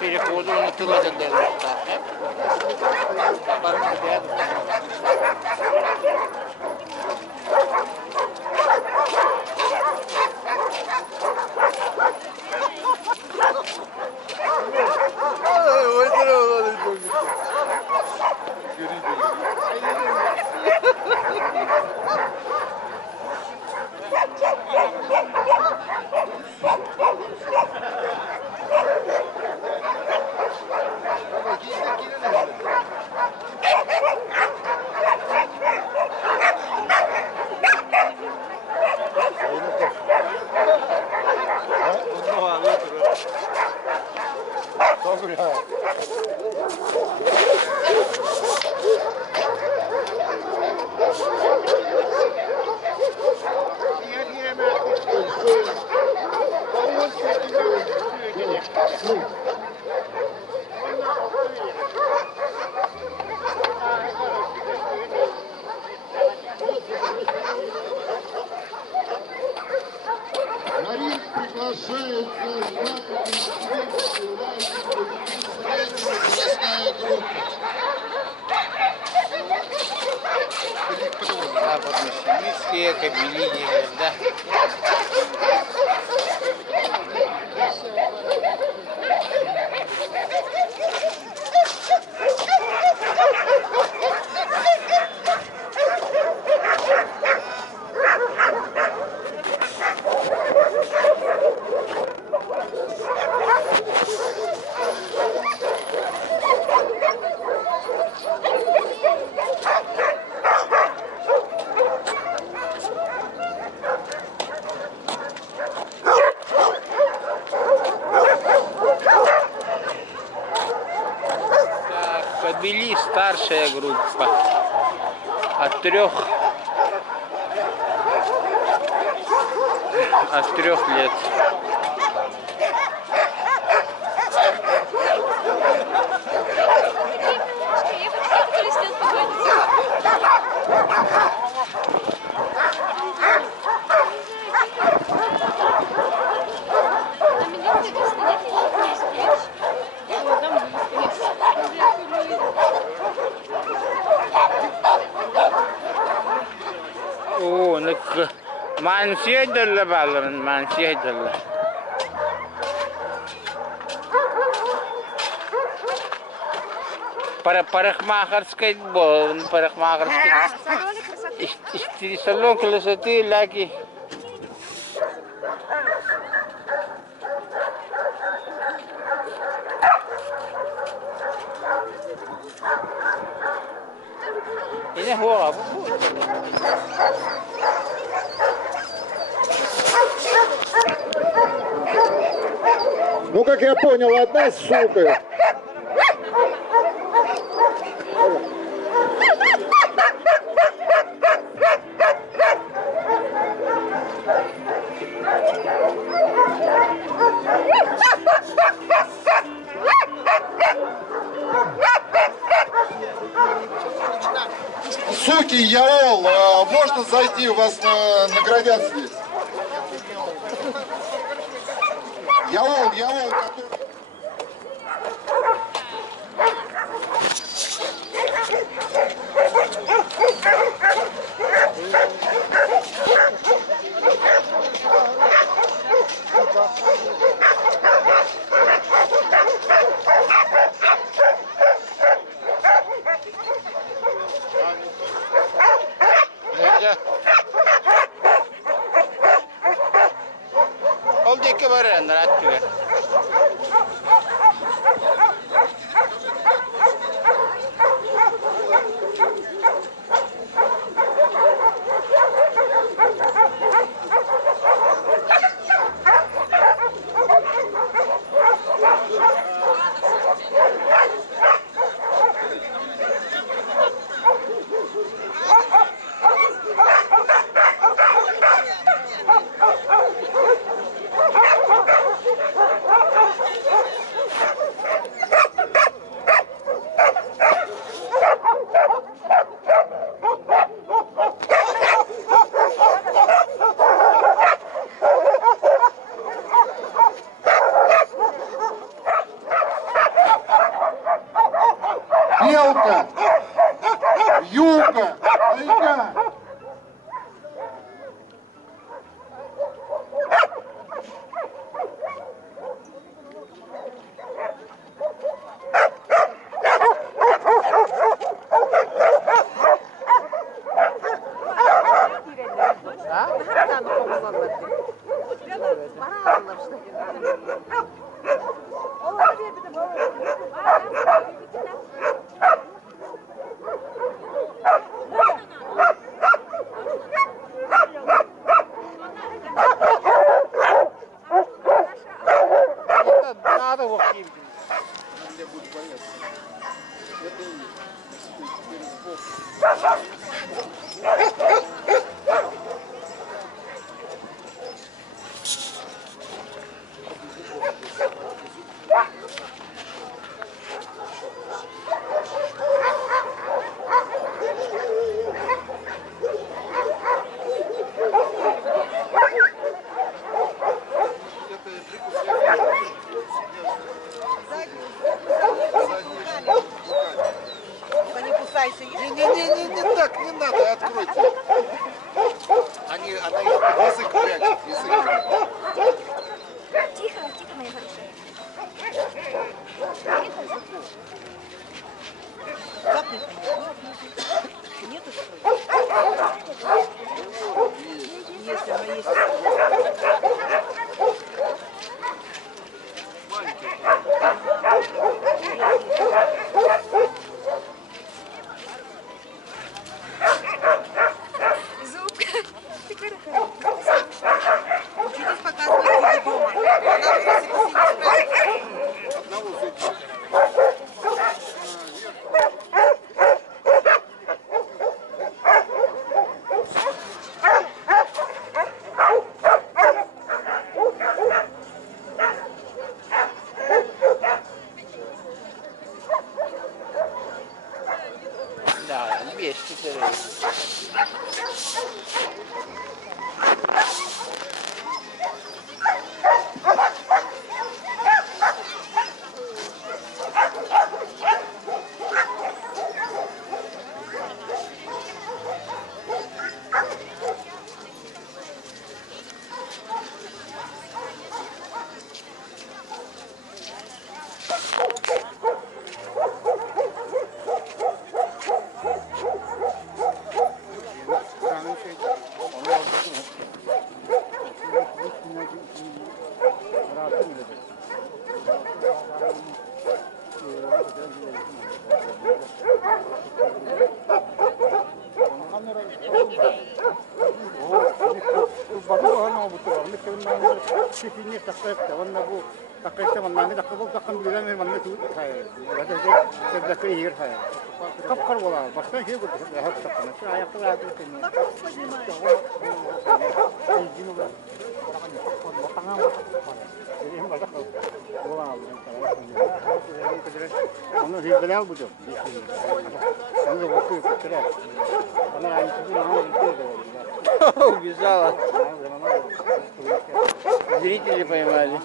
Переходу на тылы Марин приглашает А вот машинистские кабелини, да. Кобели старшая группа от 3 лет. О, так мансиядалла балрын, мансиядалла. Парикмахерской был, парикмахерской. Салон красоты, лаки. Ini huwa Ну, как я понял, одна сука. Суки, Яол, можно зайти, вас наградят здесь. Яол, который... Oldu ki var ya, rahat gibi. она язык прячет, язык. Тихо, тихо, моя хорошая. Как не понимаю? Нету что ли? Если она есть. Зуб. Ты хорошая. Учитесь показывать видео дома. Она просит сидеть. Одного зубчика. Да, 200 рублей. Убежала. Зрители поймали.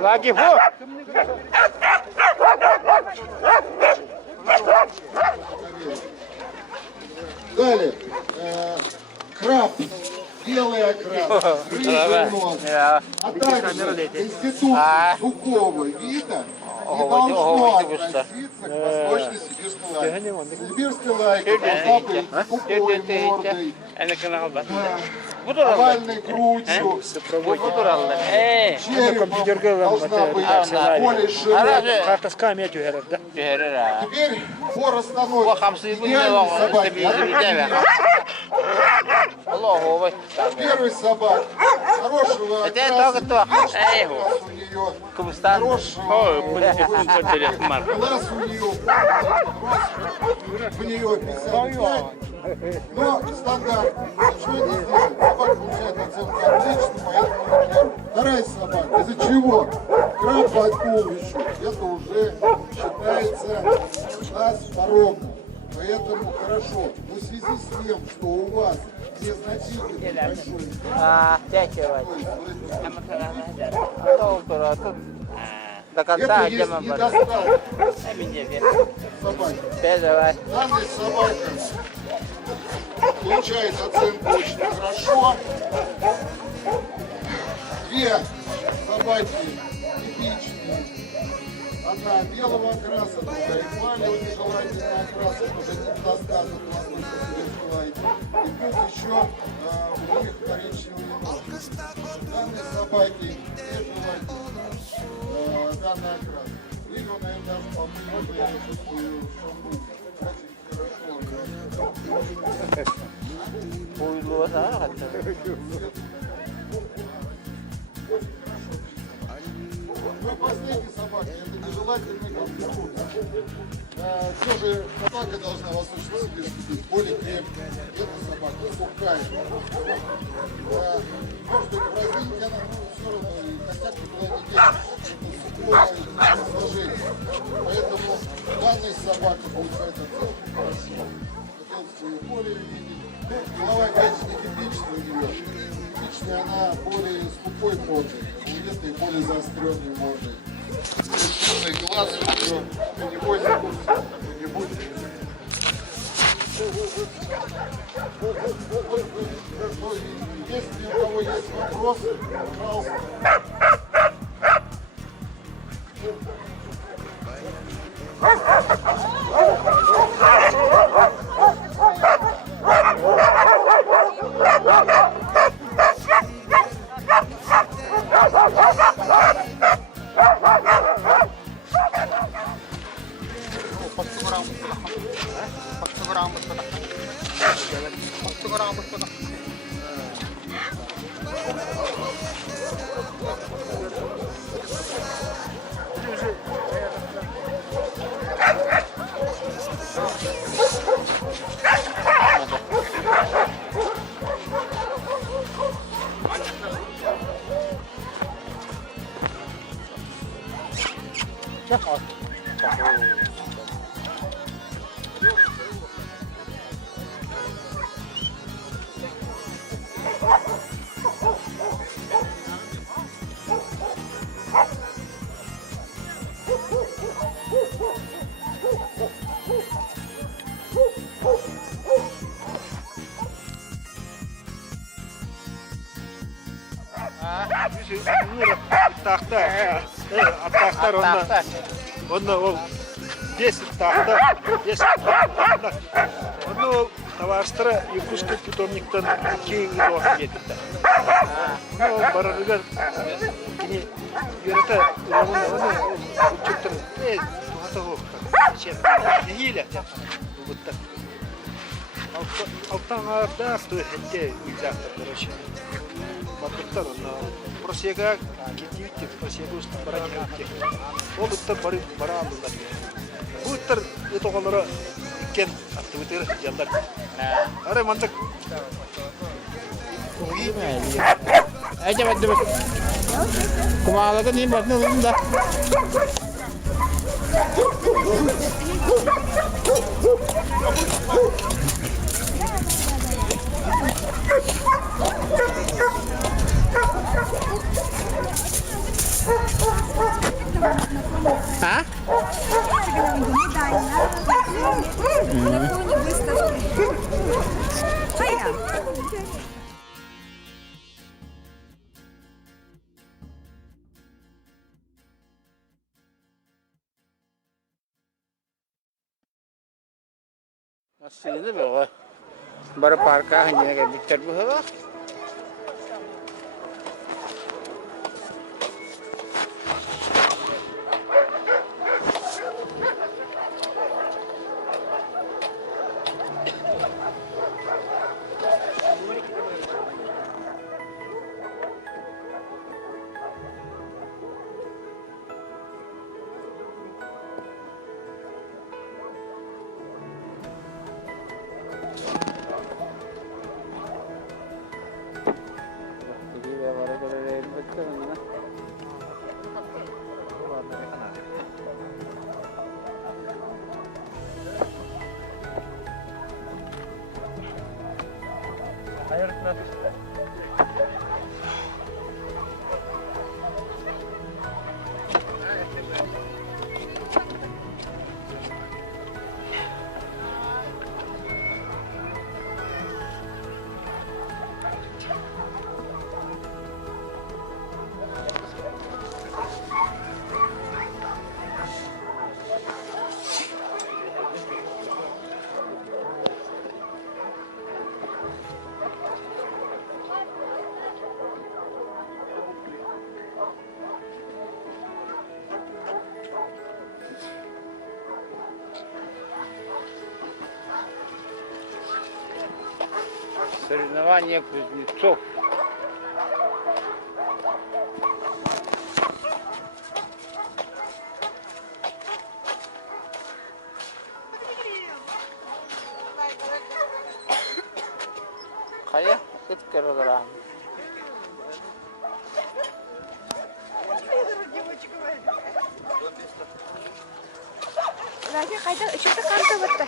Lagi bu. Далее. Краб. Белый краб. Рыжий нос. Ja. А также институт сухого вида не Ого, должно ты что? относиться к восточной сибирской лайке. Сибирская лайка должна быть с тупой мордой, En ik kan al wat. овальной грудью, черепом должна быть более широкой. Картасками тюгерер, да? Теперь фора становится Хамсы идеальной собаки. Аллаху. Первый собак хорошего Это окраса, только то. Эй, глаз у нее Кубстан. глаз у нее в нее 55, но стандарт. Что это сделать? Собака получает оценку отлично, поэтому вторая собака. Из-за чего? Краб по туловищу. Это уже считается у нас поровну. Поэтому хорошо. Но в связи с тем, что у вас незначительно большой Тягивать. До это конца есть тема недостаток будет. собаки. Давай. Данная собака получает оценку очень хорошо. Две собаки типичные. Одна белого окраса, другая палево нежелательного окраса, уже недостаток насколько себе желаете. И плюс еще у них коричневый нос. Данные собаки не желательно данный окрас. Зеленая даже помыли, я чувствую шампунь. Очень хорошо. Uyluğa da hatta. Ну и последние собаки, это нежелательный конфликт. Все же собака должна восточно себе судить, более крепкая. Эта собака сухая. Может быть, разминка, она все равно и костяк никуда не денется. Это сухое сложение. Поэтому данная собака получает оценку хорошо. Хотелось бы ее более видеть. Голова, конечно, не типичная у нее. Типичная она более скупой мордой. У этой более заостренной мордой. Темный глаз у нее. Ты не бойся, ты не будешь. Если у кого есть вопросы, пожалуйста. Аттақтар оны ол 10 тақта, 10 тақта. Оны ол товарыстыра Якутский питомниктан кейін уақыт етіпті. Оны ол барарыгар кені үйреті оны ұлчықтыр. Туғата оқтар. Сен нехейлі бұтты. Алтан ағарда стой хәтте үйзақтыр, короче. Батыттар оны просега кетивте, просега ұстан бара кетивте. Ол бұттар бара алдылар. Бұттар өті қолары кен атты өтер жандар. Ары мантық. Aja bak. Kumala kan ini batnya belum dah. Hah? На фоне выставки. Masih itu bahwa berparkah hanya kayak diktat bahwa. Соревнования кузнецов. Кая? Это килограмм. Лаки кайда üçüncü kanта бітті.